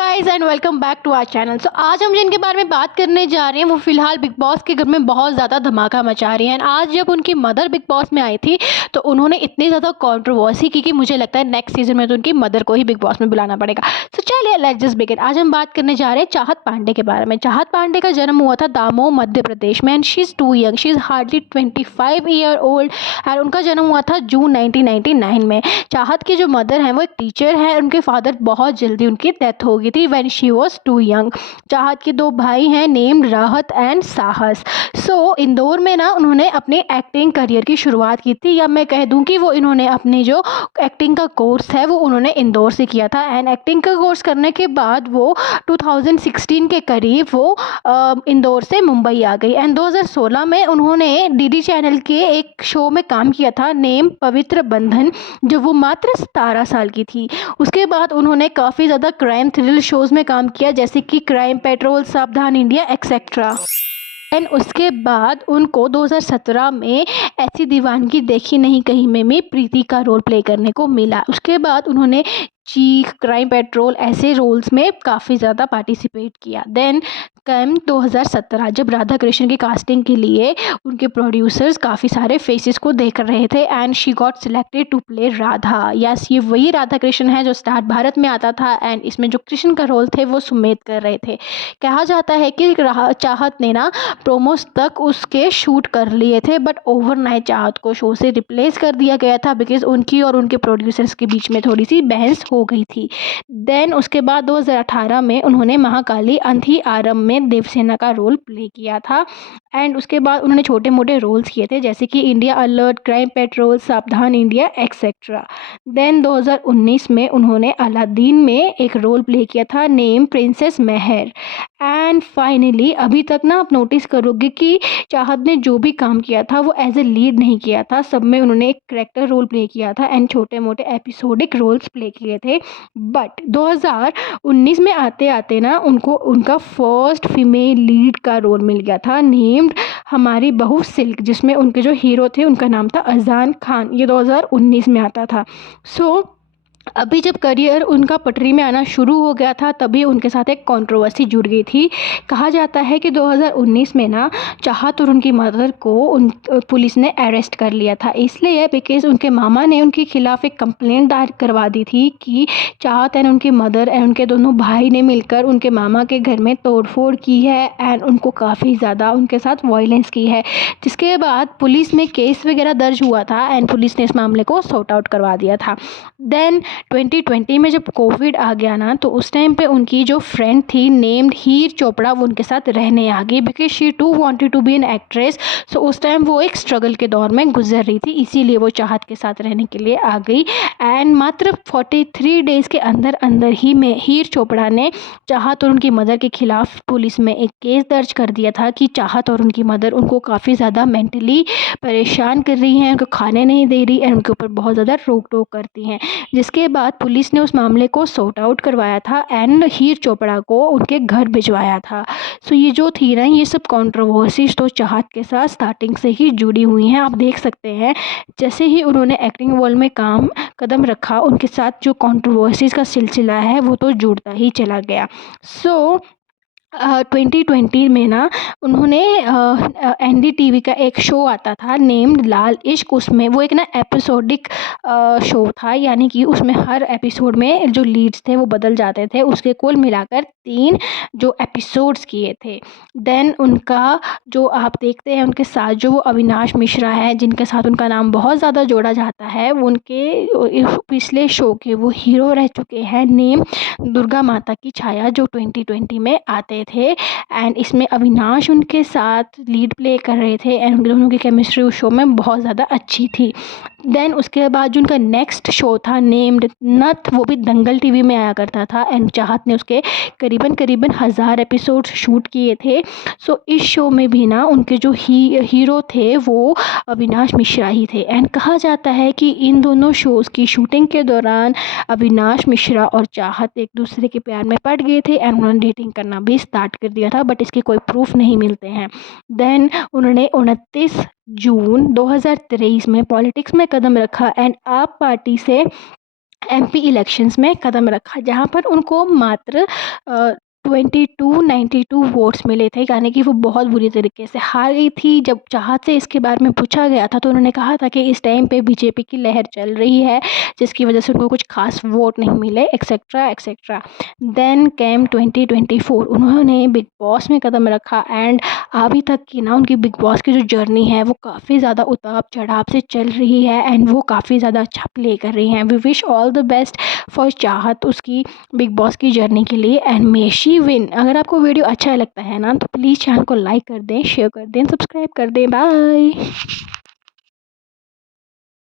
Guys and welcome back to our channel. आज हम जिनके बारे में बात करने जा रहे हैं वो फिलहाल बिग बॉस के घर में बहुत ज़्यादा धमाका मचा रही हैं। आज जब उनकी मदर बिग बॉस में आई थी तो उन्होंने इतनी ज़्यादा कंट्रोवर्सी की कि मुझे लगता है नेक्स्ट सीजन में तो उनकी मदर को ही बिग बॉस में बुलाना पड़ेगा। सो चलिए लेट्स जस्ट बिगिन। आज हम बात करने जा रहे हैं चाहत पांडे के बारे में। चाहत पांडे का जन्म हुआ था दामोह मध्य प्रदेश में and she is too young, she is hardly 25 year old and उनका जन्म हुआ था जून 1999 में। चाहत की जो मदर हैं वो एक टीचर है। उनके फादर बहुत जल्दी उनकी डेथ हो गई थी when she was too young. Chahat के दो भाई हैं नेम्ड राहत एंड साहस। सो इंदौर में ना उन्होंने अपने एक्टिंग करियर की शुरुआत की थी, या मैं कह दूं कि वो इन्होंने अपने जो एक्टिंग का कोर्स है वो उन्होंने इंदौर से किया था एंड एक्टिंग का कोर्स करने के बाद वो 2016 के करीब वो इंदौर से मुंबई आ गई एंड 2016 में उन्होंने डीडी चैनल के एक शो में काम किया था नेम पवित्र बंधन, जब वो मात्र 17 साल की थी। उसके बाद उन्होंने काफ़ी ज़्यादा क्राइम थ्रिल शोज़ में काम किया जैसे कि क्राइम पेट्रोल, सावधान इंडिया एक्सेट्रा। एंड उसके बाद उनको 2017 में ऐसी दीवानगी देखी नहीं कहीं में भी प्रीति का रोल प्ले करने को मिला। उसके बाद उन्होंने चीख, क्राइम पेट्रोल ऐसे रोल्स में काफ़ी ज़्यादा पार्टिसिपेट किया। देन कम 2017 जब राधा कृष्ण की कास्टिंग के लिए उनके प्रोड्यूसर्स काफ़ी सारे फेसेस को देख रहे थे and she got selected to play Radha. Yes, ये वही राधा कृष्ण है जो स्टार भारत में आता था एंड इसमें जो कृष्ण का रोल थे वो सुमेध कर रहे थे। कहा जाता है कि चाहत ने ना प्रोमोस तक उसके शूट कर लिए थे बट ओवरनाइट चाहत को शो से रिप्लेस कर दिया गया था बिकॉज उनकी और उनके प्रोड्यूसर्स के बीच में थोड़ी सी बहस हो गई थी। देन उसके बाद 2018 में उन्होंने महाकाली अंधी आरम में देवसेना का रोल प्ले किया था एंड उसके बाद उन्होंने छोटे मोटे रोल्स किए थे जैसे कि इंडिया अलर्ट, क्राइम पेट्रोल, सावधान इंडिया एक्सेट्रा। देन 2019 में उन्होंने अलादीन में एक रोल प्ले किया था name princess Mehar. And finally अभी तक ना आप नोटिस करोगे कि चाहत ने जो भी काम किया था वो एज ए लीड नहीं किया था, सब में उन्होंने एक करेक्टर रोल प्ले किया था एंड छोटे मोटे एपिसोडिक रोल्स प्ले किए थे। बट 2019 में आते आते ना उनको उनका फर्स्ट फीमेल लीड का रोल मिल गया था नेम्ड हमारी बहू सिल्क, जिसमें उनके जो हीरो थे उनका नाम था अजान खान। ये 2019 में आता था। सो अभी जब करियर उनका पटरी में आना शुरू हो गया था तभी उनके साथ एक कंट्रोवर्सी जुड़ गई थी। कहा जाता है कि 2019 में ना चाहत और उनकी मदर को पुलिस ने अरेस्ट कर लिया था, इसलिए बिकॉज उनके मामा ने उनके खिलाफ एक कंप्लेंट दायर करवा दी थी कि चाहत एंड उनकी मदर एंड उनके दोनों भाई ने मिलकर उनके मामा के घर में तोड़फोड़ की है एंड उनको काफ़ी ज़्यादा उनके साथ वायलेंस की है, जिसके बाद पुलिस में केस वगैरह दर्ज हुआ था एंड पुलिस ने इस मामले को सॉर्ट आउट करवा दिया था। देन 2020 में जब कोविड आ गया ना तो उस टाइम पे उनकी जो फ्रेंड थी नेम्ड हीर चोपड़ा वो उनके साथ रहने आ गई because she too wanted to be an actress. So उस टाइम वो एक स्ट्रगल के दौर में गुजर रही थी, इसीलिए वो चाहत के साथ रहने के लिए आ गई एंड मात्र 43 डेज़ के अंदर अंदर ही में हीर चोपड़ा ने चाहत और उनकी मदर के खिलाफ पुलिस में एक केस दर्ज कर दिया था कि चाहत और उनकी मदर उनको काफ़ी ज़्यादा मेंटली परेशान कर रही हैं, उनको खाने नहीं दे रही एंड उनके ऊपर बहुत ज़्यादा रोक टोक करती हैं, जिसके बाद पुलिस ने उस मामले को सॉर्ट आउट करवाया था एंड हीर चोपड़ा को उनके घर भिजवाया था। सो ये जो थी ना ये सब कंट्रोवर्सीज तो चाहत के साथ स्टार्टिंग से ही जुड़ी हुई हैं। आप देख सकते हैं जैसे ही उन्होंने एक्टिंग वर्ल्ड में कदम रखा उनके साथ जो कंट्रोवर्सीज का सिलसिला है वो तो जुड़ता ही चला गया। सो 2020 में ना उन्होंने NDTV का एक शो आता था नेम्ड लाल इश्क, उसमें वो एक ना एपिसोडिक शो था, यानी कि उसमें हर एपिसोड में जो लीड्स थे वो बदल जाते थे, उसके कुल मिलाकर 3 जो एपिसोड्स किए थे। देन उनका जो आप देखते हैं उनके साथ जो वो अविनाश मिश्रा है जिनके साथ उनका नाम बहुत ज़्यादा जोड़ा जाता है, वो उनके पिछले शो के वो हीरो रह चुके हैं नेम दुर्गा माता की छाया जो 2020 में आते थे एंड इसमें अविनाश उनके साथ लीड प्ले कर रहे थे एंड उन दोनों की केमिस्ट्री उस शो में बहुत ज़्यादा अच्छी थी। देन उसके बाद जो उनका नेक्स्ट शो था नेम्ड नथ, वो भी दंगल टीवी में आया करता था एंड चाहत ने उसके करीबन 1000 एपिसोड शूट किए थे। सो इस शो में भी ना उनके जो हीरो थे वो अविनाश मिश्रा ही थे एंड कहा जाता है कि इन दोनों शोज़ की शूटिंग के दौरान अविनाश मिश्रा और चाहत एक दूसरे के प्यार में पड़ गए थे एंड उन्होंने डेटिंग करना भी स्टार्ट कर दिया था, बट इसके कोई प्रूफ नहीं मिलते हैं। देन उन्होंने 29 जून 2023 में पॉलिटिक्स में कदम रखा एंड आप पार्टी से एमपी इलेक्शंस में कदम रखा, जहाँ पर उनको मात्र 2292 वोट्स मिले थे, यानी कि वो बहुत बुरी तरीके से हार गई थी। जब चाहत से इसके बारे में पूछा गया था तो उन्होंने कहा था कि इस टाइम पे बीजेपी की लहर चल रही है, जिसकी वजह से उनको कुछ खास वोट नहीं मिले, एक्सेट्रा एक्सेट्रा। देन केम 2024, उन्होंने बिग बॉस में कदम रखा एंड अभी तक की ना उनकी बिग बॉस की जो जर्नी है वो काफ़ी ज़्यादा उतार चढ़ाव से चल रही है एंड वो काफ़ी ज़्यादा अच्छा प्ले कर रही हैं। We wish all the best for Chahat उसकी बिग बॉस की जर्नी के लिए एंड मे शी विन। अगर आपको वीडियो अच्छा लगता है ना तो प्लीज़ चैनल को लाइक कर दें, शेयर कर दें, सब्सक्राइब कर दें। बाय।